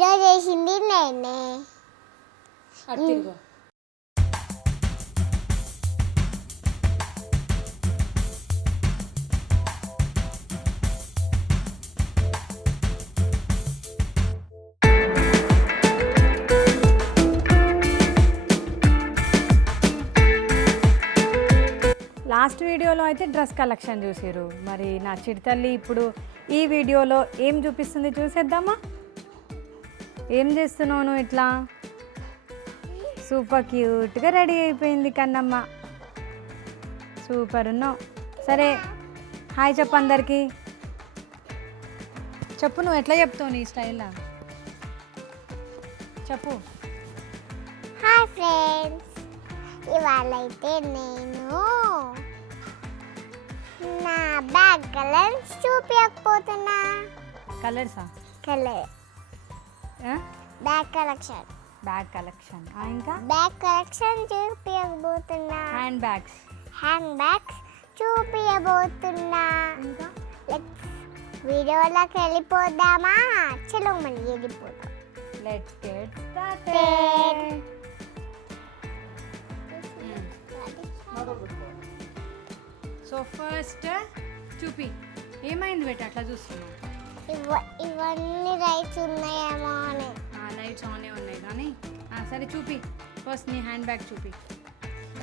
Video చేసింది నేనే. Last వీడియోలో అయితే డ్రెస్ కలెక్షన్ చూసారు. మరి నా చిడితల్లి ఇప్పుడు ఈ వీడియోలో ఏం చూపిస్తుంది చూసేద్దామా? ఏం చేస్తున్నావు నువ్వు? ఇట్లా సూపర్ క్యూట్గా రెడీ అయిపోయింది కన్నమ్మ. సూపర్ ఉన్నావు. సరే హాయ్ చెప్పు అందరికీ. చెప్పు, నువ్వు ఎట్లా చెప్తావు నీ స్టైల్లో చెప్పు. హాయ్ ఫ్రెండ్స్, ఇవాళ అయితే నేను నా బ్యాగ్ కలర్స్ చూపించకపోతున్నా. కలర్సా? Colour bag collection. Bag collection ఇంకా బ్యాగ్ కలెక్షన్ చూపించబోతున్నా. హ్యాండ్ బ్యాగ్స్ చూపించబోతున్నా. ఇంకా వీడియోలోకి వెళ్ళిపోదామా? చలో మళ్ళీ వెళ్ళిపోదాం. Let's get started. So first చూపి, ఏమైంది బెట అట్లా చూస్తున్నావు? ఇవన్నీ రైట్స్ ఉన్నాయేమో అని. లైట్స్ ఆనే ఉన్నాయి కానీ సరే చూపి. ఫస్ట్ నీ హ్యాండ్ బ్యాగ్ చూపి.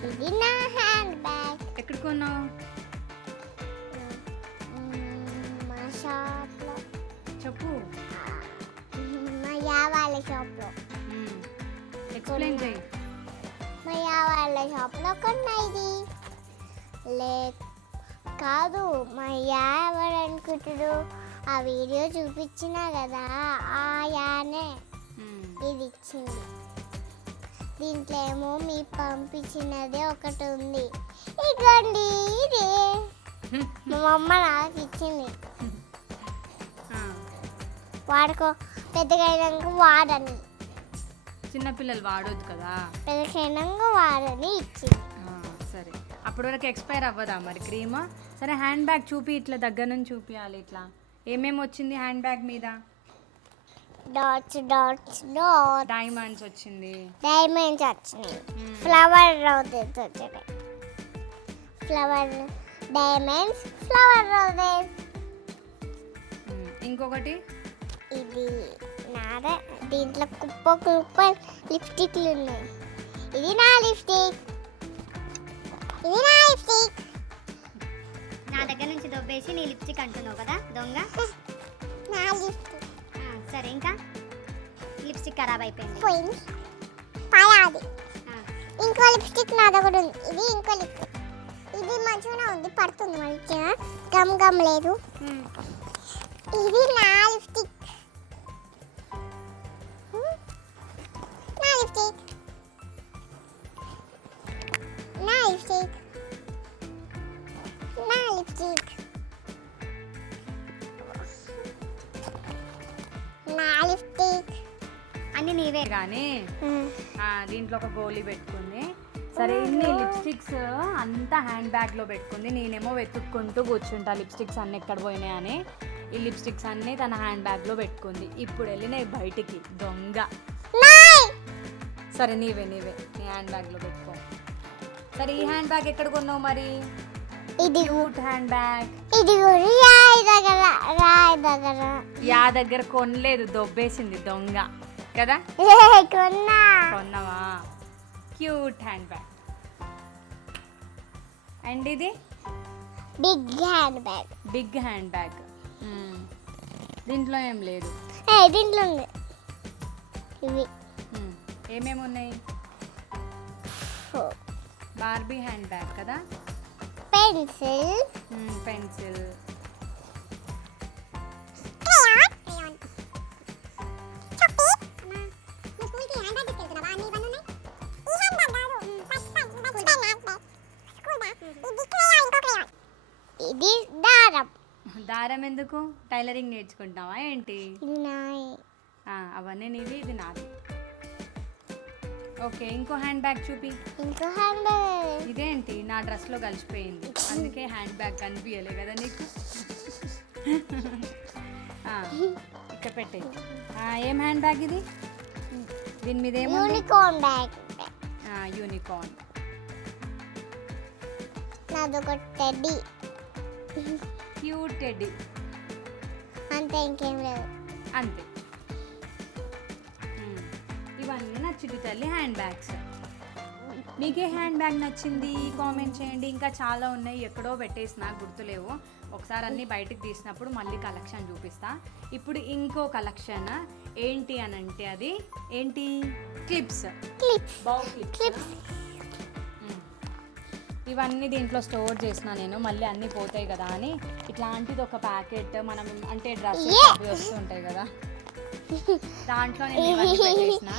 ఇది నా హ్యాండ్ బ్యాగ్. ఎక్కడ కొన్నావు? మా షాప్లో. చెప్పు. మా యావాళ్ళ షాప్లో. ఎక్స్ప్లెయిన్ చేయి. మా యావాళ్ళ షాప్లో కొన్నా. ఇది కాదు, మా ఎవరు అనుకుంటాడు? ఆ వీడియో చూపించినా కదా, ఆ యానే ఇది ఇచ్చింది. దీంట్లో ఏమో మీ పంపించినదే ఒకటి ఉంది. ఇదిగోండి, ఇది మా అమ్మ నాకు ఇచ్చింది. వాడుకో, పెద్దగా అయినాక వాడని. చిన్నపిల్లలు వాడొద్దు కదా, పెద్దగా అయినాక వాడని ఇచ్చింది. సరే, అప్పటి వరకు ఎక్స్పైర్ అవ్వదా మరి క్రీమ్? సరే హ్యాండ్ బ్యాగ్ చూపి, ఇట్లా దగ్గర నుంచి చూపించాలి. ఇట్లా ఏమేమి వచ్చింది హ్యాండ్ బ్యాగ్ మీద? Dots dots dots. డైమండ్స్ వచ్చింది. డైమండ్స్ వచ్చినాయి. ఫ్లవర్ రోజెస్ వచ్చినాయి. Flower diamonds, flower roses. ఇంకొకటి ఇది నాదే. దీంట్లో కుప్ప కుప్ప లిప్స్టిక్లు ఉన్నాయి. ఇది నా లిప్స్టిక్. ఇది నా లిప్స్టిక్. నా దగ్గర నుంచి దొబ్బేసి నీ లిప్స్టిక్ అంటున్నావు కదా దొంగ. నా లిప్స్టిక్. సరే, ఇంకా లిప్స్టిక్ ఖరాబ్ అయిపోయింది. పోయింది. పాయాది. ఇంకో లిప్స్టిక్ నా దగ్గర ఉంది. ఇది ఇంకో లిప్స్టిక్. ఇది మంచిగానే ఉంది, పడుతుంది మంచిగా, గమ్ గమ్ లేదు. ఇది నా లిప్స్టిక్. నా లిప్స్టిక్. నా లిప్స్టిక్. నా లిప్స్టిక్. నా లిప్స్టిక్. అన్ని నీవే. కానీ దీంట్లో ఒక గోలీ పెట్టుకుంది. సరే, ఇన్ని లిప్స్టిక్స్ అంతా హ్యాండ్ బ్యాగ్లో పెట్టుకుంది. నేనేమో వెతుక్కుంటూ కూర్చుంటా లిప్స్టిక్స్ అన్నీ ఎక్కడ పోయినాయని. ఈ లిప్స్టిక్స్ అన్నీ తన హ్యాండ్ బ్యాగ్లో పెట్టుకుంది. ఇప్పుడు వెళ్ళినాయి బయటికి దొంగ. సరే, నీవే నీ హ్యాండ్ బ్యాగ్లో పెట్టుకో. సరే, ఈ హ్యాండ్ బ్యాగ్ ఎక్కడ కొన్నావు మరి? ఇది క్యూట్ హ్యాండ్ బ్యాగ్. ఇది రాయి దగ్గర. రాయి దగ్గర. యా దగ్గర కొనలేదు, దొబ్బేసింది దొంగ కదా. కొన్నావా? Cute hand bag. అండ్ ఇది big hand bag. Big hand bag. దీంట్లో ఏం లేదు. దీంట్లో ఉంది. ఇవి ఏమేమి ఉన్నాయి? బార్బీ హ్యాండ్ బ్యాగ్ కదా. పెన్సిల్. పెన్సిల్. ఇది దారం. దారం ఎందుకు? టైలరింగ్ నేర్చుకుంటావా ఏంటి? నాయి. అవన్నీ నీవి, ఇది నాది. ఓకే, ఇంకో హ్యాండ్ బ్యాగ్ చూపి. ఇంకో హ్యాండ్ బ్యాగ్. ఇదేంటి నా డ్రెస్లో కలిసిపోయింది, అందుకే హ్యాండ్ బ్యాగ్ కనిపించలే కదా నీకు. ఇక్కడ పెట్టే ఏం హ్యాండ్ బ్యాగ్ ఇది? దీని మీద ఏమో యూనికార్న్ బ్యాగ్. యూనికార్న్. నాదొక టెడ్డీ. Cute teddy. అంతే, ఇంకేం లేదు. అంతే. ఇవన్నీ నా చిట్టి తల్లి హ్యాండ్ బ్యాగ్స్. మీకే హ్యాండ్ బ్యాగ్ నచ్చింది కామెంట్ చేయండి. ఇంకా చాలా ఉన్నాయి, ఎక్కడో పెట్టేసిన గుర్తులేవు. ఒకసారి అన్నీ బయటికి తీసినప్పుడు మళ్ళీ కలెక్షన్ చూపిస్తా. ఇప్పుడు ఇంకో కలెక్షన్ ఏంటి అని అంటే అది ఏంటి, క్లిప్స్. బౌ క్లిప్స్. ఇవన్నీ దీంట్లో స్టోర్ చేసిన నేను, మళ్ళీ అన్నీ పోతాయి కదా అని ఇట్లాంటిది ఒక ప్యాకెట్. మనం అంటే డ్రెస్సెస్ అవి వస్తూ ఉంటాయి కదా, దాంట్లో నేను ఇవన్నీ పెట్టేసిన.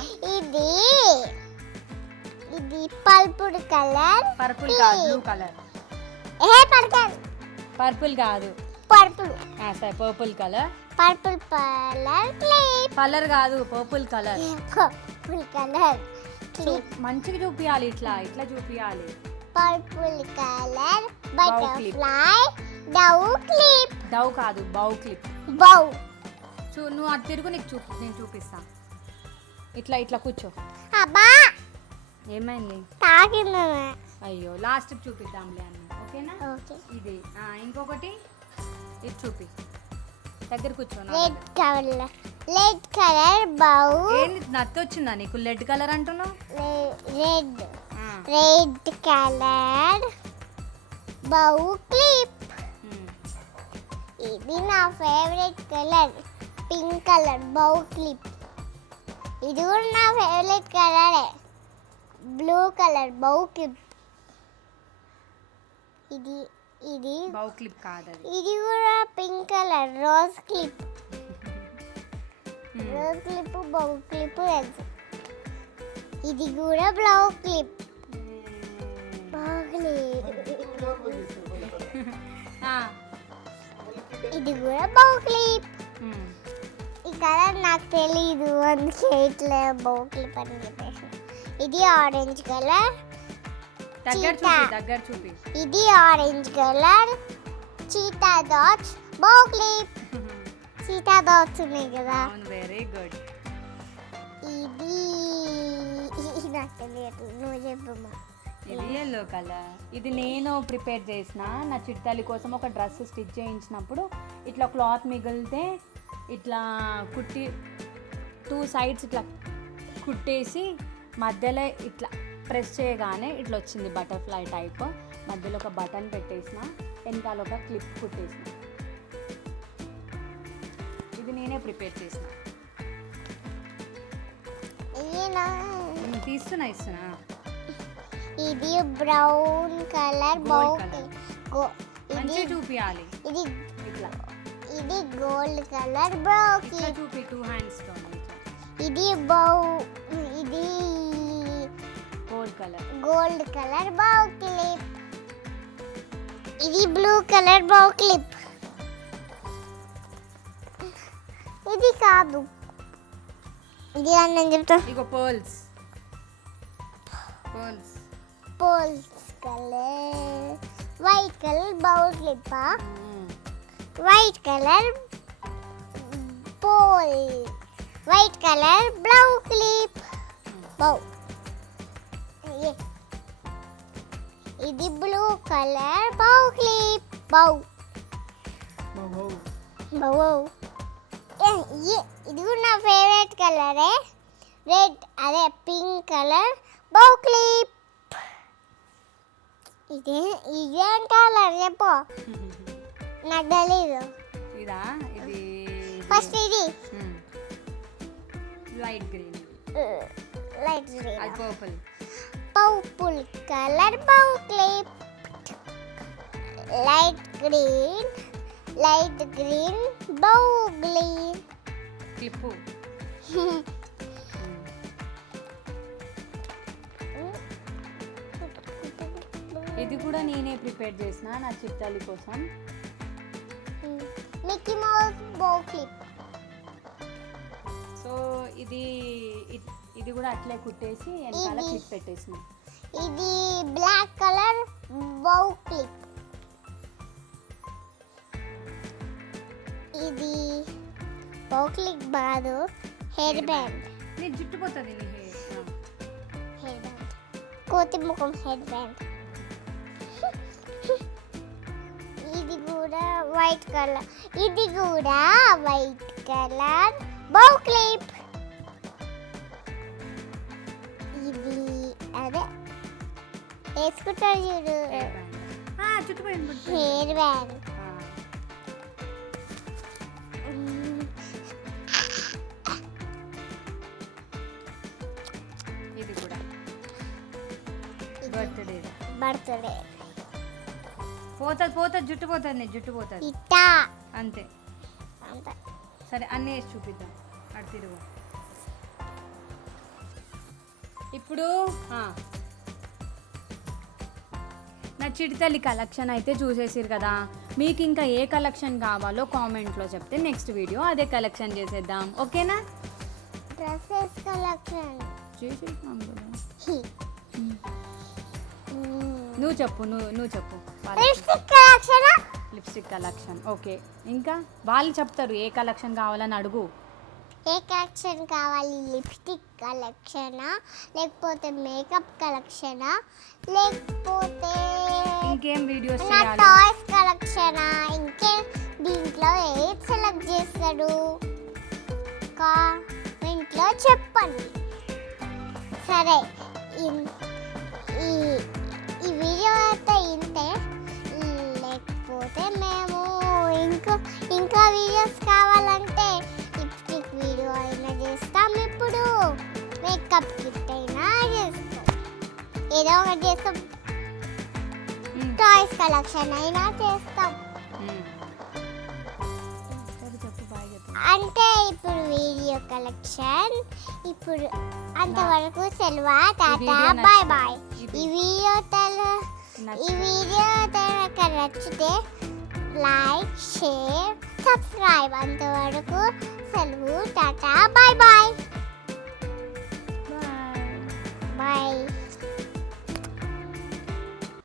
ఇది పర్పుల్ కలర్. పర్పుల్ కాదు, బ్లూ కలర్. పర్పుల్ కాదు, పర్పుల్. సరే, purple colour. Purple colour clip. Colour కాదు, purple colour. Purple colour clip. మంచిగా చూపియాలి, ఇట్లా ఇట్లా చూపియాలి. Purple colour butterfly dove clip. Dove కాదు, బౌ క్లిప్. బౌ. నువ్వు అటు తిరుగు, నేను చూపిస్తా. ఇట్లా ఇట్లా కూర్చో. అబ్బా, ఏమైంది? తాకిందా? అయ్యో, లాస్ట్కి చూపిద్దాంలే అన్న, ఓకేనా? ఓకే. ఇది ఇంకొకటి ఇది చూపి, దగ్గర కూర్చో. రెడ్ కలర్ బౌ. ఏంది నత్తి వచ్చిందా నీకు? రెడ్ కలర్ అంటున్నావు? Red colour bow clip. ఇది నా favourite colour, pink colour bow clip. ఇది కూడా నా ఫేవరెట్ కలరే, బ్లూ కలర్ బౌ క్లిప్. ఇది బౌ క్లిప్ కాదు, ఇది కూడా pink colour rose clip. Rose clip bow clip. ఇది కూడా బ్లౌ క్లిప్. ఇది కూడా బౌ క్లిప్. ఈ కలర్ నాకు తెలీదు, అందుకే ఇట్లా బౌ క్లిప్ అని చెప్పేసి. ఇది ఆరెంజ్ కలర్. దగ్గర చూపి. ఇది ఆరెంజ్ కలర్ చీతా డాట్స్ బౌ క్లిప్. చీతా డాట్స్ ఉన్నాయి కదా. Very good. ఇది నాకు తెలియదు, నువ్వు చెప్పమ్మా. ఇది ఎల్లో కలర్. ఇది నేను ప్రిపేర్ చేసిన నా చిట్టాలి కోసం. ఒక డ్రెస్ స్టిచ్ చేయించినప్పుడు ఇట్లా క్లాత్ మిగిలితే ఇట్లా కుట్టి 2 సైడ్స్ ఇట్లా కుట్టేసి మధ్యలో ఇట్లా ప్రెస్ చేయగానే ఇట్లా వచ్చింది బటర్ఫ్లై టైప్. మధ్యలో ఒక బటన్ పెట్టేసిన, వెనకాల ఒక క్లిప్ కుట్టేసిన. ఇది నేనే ప్రిపేర్ చేసిన. ఇస్తున్నా. ఇది బ్రౌన్ కలర్ బౌ క్లిప్. మంచిగా చూపియాలి. ఇది ఇట్లా. ఇది గోల్డ్ కలర్ బౌ క్లిప్. చూపి 2 హ్యాండ్స్ తో. ఇది బౌ. ఇది గోల్డ్ కలర్ బౌ క్లిప్. ఇది బ్లూ కలర్ బౌ క్లిప్. ఇది కాదు, ఇది అని నేను చెప్తా. ఇగో pearls colour white colour bow clip. White colour white colour bow clip. Bow. ఇది blue colour bow clip. Bow. ఇది కూడా నా ఫేవరెట్ కలరే, రెడ్ అదే పింక్ కలర్ బౌ క్లిప్. ఇదేం కలర్ చెప్పు, నాకు తెలీదు. ఇదా? ఇది ఫస్ట్ ఇది లైట్ గ్రీన్. అది purple. Purple colour bow clip. Light green బౌ క్లిప్. ఇది కూడా నేనే ప్రిపేర్ చేసిన నా చిట్టాలి కోసం. మిక్కీ మౌస్ బౌ క్లిప్. సో ఇది కూడా అట్లే కుట్టేసి వెనకాల క్లిప్ పెట్టేసిన. ఇది బ్లాక్ కలర్ బౌ క్లిప్. ఇది బౌ క్లిప్ కాదు, హెయిర్ బ్యాండ్. నీ జుట్టు పోతుంది నీ హెయిర్ బ్యాండ్. కోతి ముఖం హెయిర్ బ్యాండ్. ఇది కూడా వైట్ కలర్. ఇది కూడా వైట్ కలర్ బౌ క్లిప్. ఇది అదే వేసుకుంటారు చూడు జుట్టు పోయింది హెయిర్ బ్యాండ్. ఇది కూడా బర్త్డే బర్త్డే. పోతుంది జుట్టు పోతుంది నీ జుట్టు పోతుంది ఇట్టా అంతే. అంత సరే అన్నీ వేసి చూపిద్దాం. అటు తిరుగు. ఇప్పుడు నా చిడితల్లి కలెక్షన్ అయితే చూసేసారు కదా. మీకు ఇంకా ఏ కలెక్షన్ కావాలో కామెంట్లో చెప్తే నెక్స్ట్ వీడియో అదే కలెక్షన్ చేసేద్దాం. ఓకేనా? డ్రెస్సెస్ కలెక్షన్ చేసేద్దాం కదా. నువ్వు చెప్పు నువ్వు చెప్పు. Lipstick collection. Lipstick collection okay. ఇంకా వాళ్ళు చెప్తారు ఏ కలెక్షన్ కావాలని అడుగు. ఏ కలెక్షన్ కావాలి? లిప్స్టిక్ కలెక్షనా, లేకపోతే మేకప్ కలెక్షనా, లేకపోతే ఇంకేం వీడియోస్ నా చేయాలి? టాయ్స్ కలెక్షనా? ఇంకే దీంట్లో ఏది సెలెక్ట్ చేస్తాడు? కామెంట్లో చెప్పండి. సరే ఈ వీడియో అయితే ఇంతే. లేకపోతే మేము ఇంకా వీడియోస్ కావాలంటే లిప్స్టిక్ వీడియో అయినా చేస్తాం. ఇప్పుడు మేకప్ కిట్ అయినా చేస్తాం. ఏదో ఒకటి చేస్తాం. టాయ్స్ కలెక్షన్ అయినా చేస్తాం. సరే చెప్పు బాయ్ చెప్పు. అంటే ఇప్పుడు వీడియో కలెక్షన్ ఇప్పుడు అంతవరకు సెలవు. Tata bye bye. ఈ వీడియో నచ్చితే లైక్ షేర్ సబ్స్క్రైబ్. అంతవరకు సెలవు. Tata bye bye.